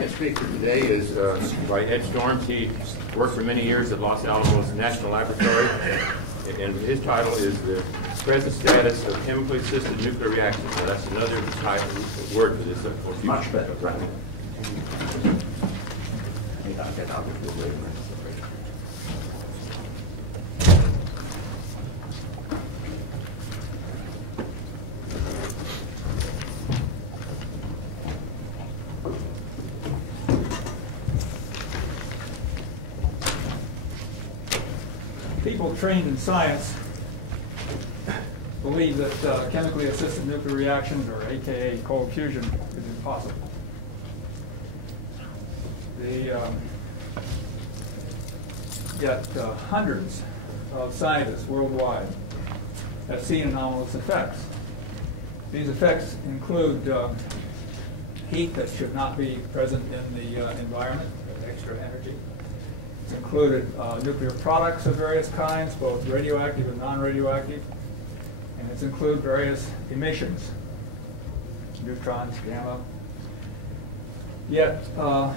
second speaker today is by Ed Storms. He worked for many years at Los Alamos National Laboratory, and his title is The Present Status of Chemically Assisted Nuclear Reactions. So that's another word for this. For future. Much better, right. People trained in science believe that chemically assisted nuclear reactions, or AKA cold fusion, is impossible. Yet hundreds of scientists worldwide have seen anomalous effects. These effects include heat that should not be present in the environment, extra energy. It's included nuclear products of various kinds, both radioactive and non-radioactive. And it's included various emissions, neutrons, gamma. Yet, and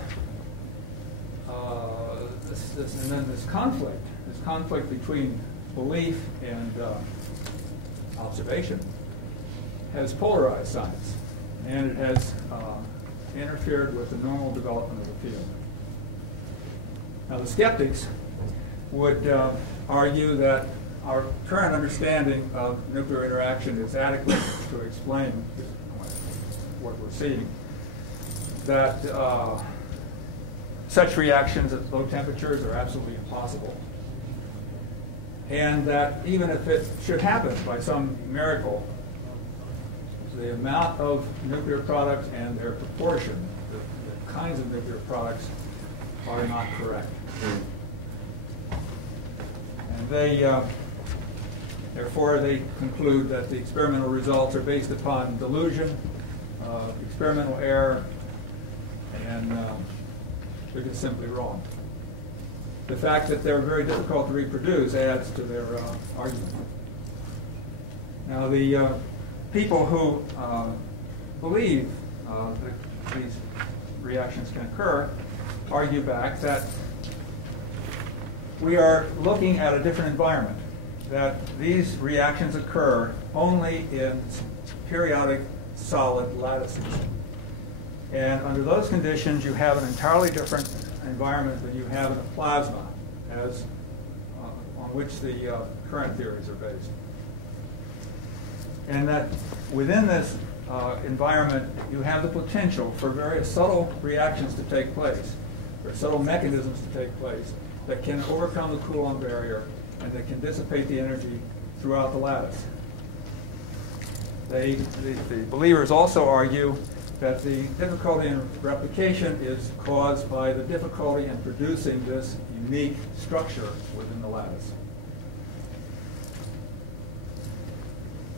then this conflict between belief and observation has polarized science, and it has interfered with the normal development of the field. Now, the skeptics would argue that our current understanding of nuclear interaction is adequate to explain what we're seeing, that such reactions at low temperatures are absolutely impossible, and that even if it should happen by some miracle, the amount of nuclear products and their proportion, the kinds of nuclear products, are not correct. And therefore, they conclude that the experimental results are based upon delusion, experimental error, and they're just simply wrong. The fact that they're very difficult to reproduce adds to their argument. Now, the people who believe that these reactions can occur argue back that we are looking at a different environment, that these reactions occur only in periodic solid lattices. And under those conditions, you have an entirely different environment than you have in a plasma, as on which the current theories are based. And that within this environment, you have the potential for various subtle reactions to take place, or subtle mechanisms to take place, that can overcome the Coulomb barrier and that can dissipate the energy throughout the lattice. The believers also argue that the difficulty in replication is caused by the difficulty in producing this unique structure within the lattice.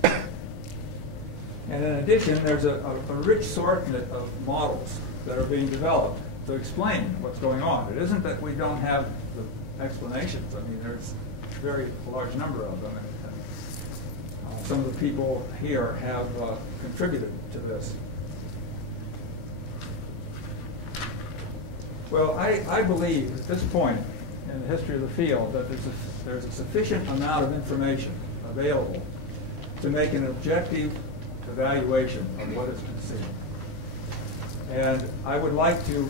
And in addition, there's a rich assortment of models that are being developed to explain what's going on. It isn't that we don't have the explanations. I mean, there's a very large number of them. And some of the people here have contributed to this. Well, I believe at this point in the history of the field that there's a sufficient amount of information available to make an objective evaluation of what has been seen. And I would like to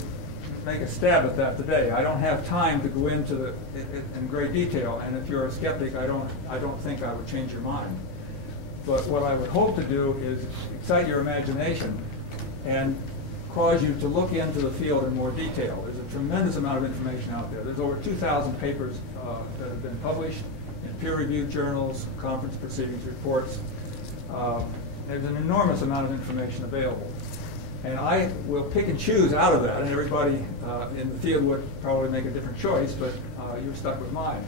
make a stab at that today. I don't have time to go into in great detail, and if you're a skeptic, I don't think I would change your mind. But what I would hope to do is excite your imagination and cause you to look into the field in more detail. There's a tremendous amount of information out there. There's over 2,000 papers that have been published in peer-reviewed journals, conference proceedings, reports. There's an enormous amount of information available. And I will pick and choose out of that, and everybody in the field would probably make a different choice, but you're stuck with mine.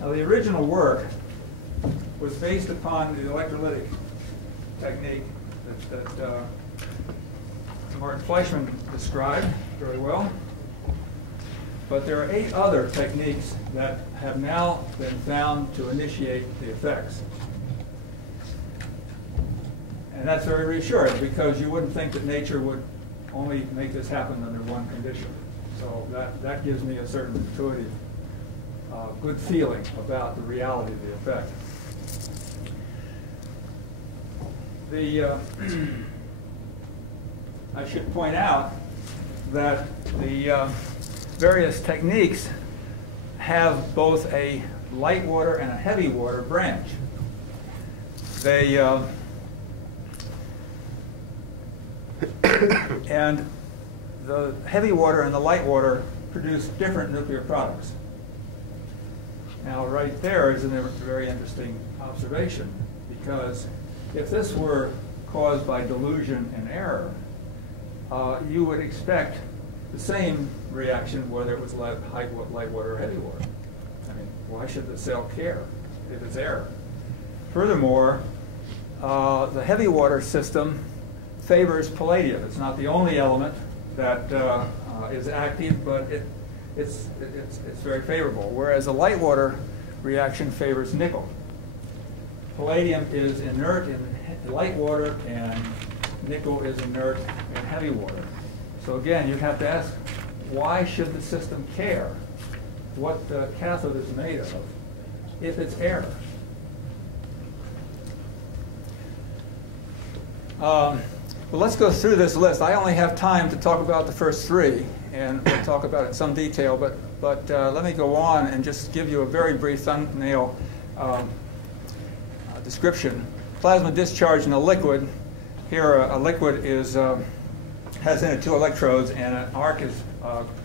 Now, the original work was based upon the electrolytic technique that Martin Fleischmann described very well. But there are 8 other techniques that have now been found to initiate the effects. And that's very reassuring, because you wouldn't think that nature would only make this happen under one condition. So that gives me a certain intuitive good feeling about the reality of the effect. I should point out that the various techniques have both a light water and a heavy water branch. They and the heavy water and the light water produce different nuclear products. Now, right there is a very interesting observation, because if this were caused by delusion and error, you would expect the same reaction whether it was light water or heavy water. I mean, why should the cell care if it's error? Furthermore, the heavy water system favors palladium. It's not the only element that is active, but it's very favorable, whereas a light water reaction favors nickel. Palladium is inert in light water, and nickel is inert in heavy water. So again, you have to ask, why should the system care what the cathode is made of if it's air? Well, let's go through this list. I only have time to talk about the first three, and we'll talk about it in some detail, but let me go on and just give you a very brief thumbnail description. Plasma discharge in a liquid. Here, a liquid has in it two electrodes, and an arc is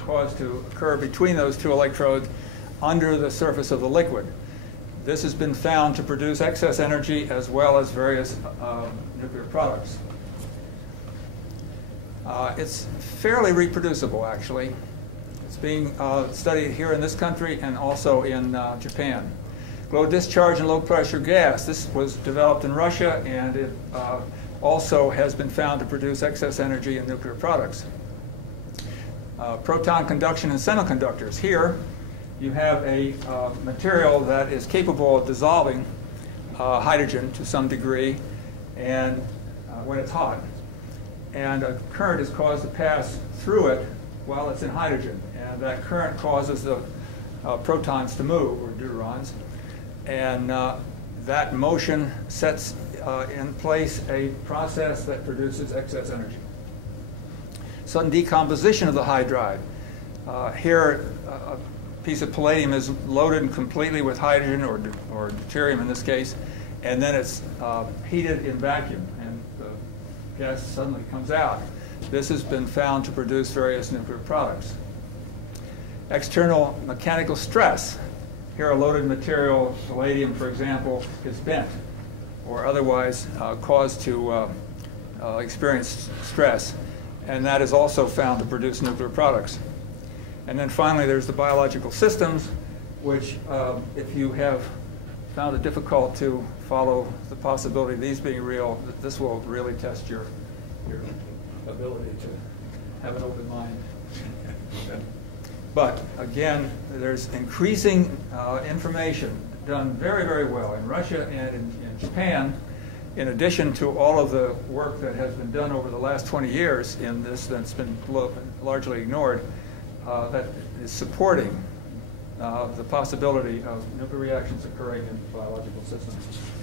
caused to occur between those two electrodes under the surface of the liquid. This has been found to produce excess energy as well as various nuclear products. It's fairly reproducible, actually. It's being studied here in this country and also in Japan. Low discharge and low pressure gas. This was developed in Russia, and it also has been found to produce excess energy in nuclear products. Proton conduction in semiconductors. Here, you have a material that is capable of dissolving hydrogen to some degree, and when it's hot. And a current is caused to pass through it while it's in hydrogen. And that current causes the protons to move, or deuterons. And that motion sets in place a process that produces excess energy. Sudden decomposition of the hydride. Here, a piece of palladium is loaded completely with hydrogen, or deuterium in this case, and then it's heated in vacuum, and the gas suddenly comes out. This has been found to produce various nuclear products. External mechanical stress. Here, a loaded material, palladium, for example, is bent or otherwise caused to experience stress, and that is also found to produce nuclear products. And then finally, there's the biological systems, which, if you have found it difficult to follow the possibility of these being real, this will really test your ability to have an open mind. But again, there's increasing information done very, very well in Russia and in Japan, in addition to all of the work that has been done over the last 20 years in this that's been largely ignored, that is supporting the possibility of nuclear reactions occurring in biological systems.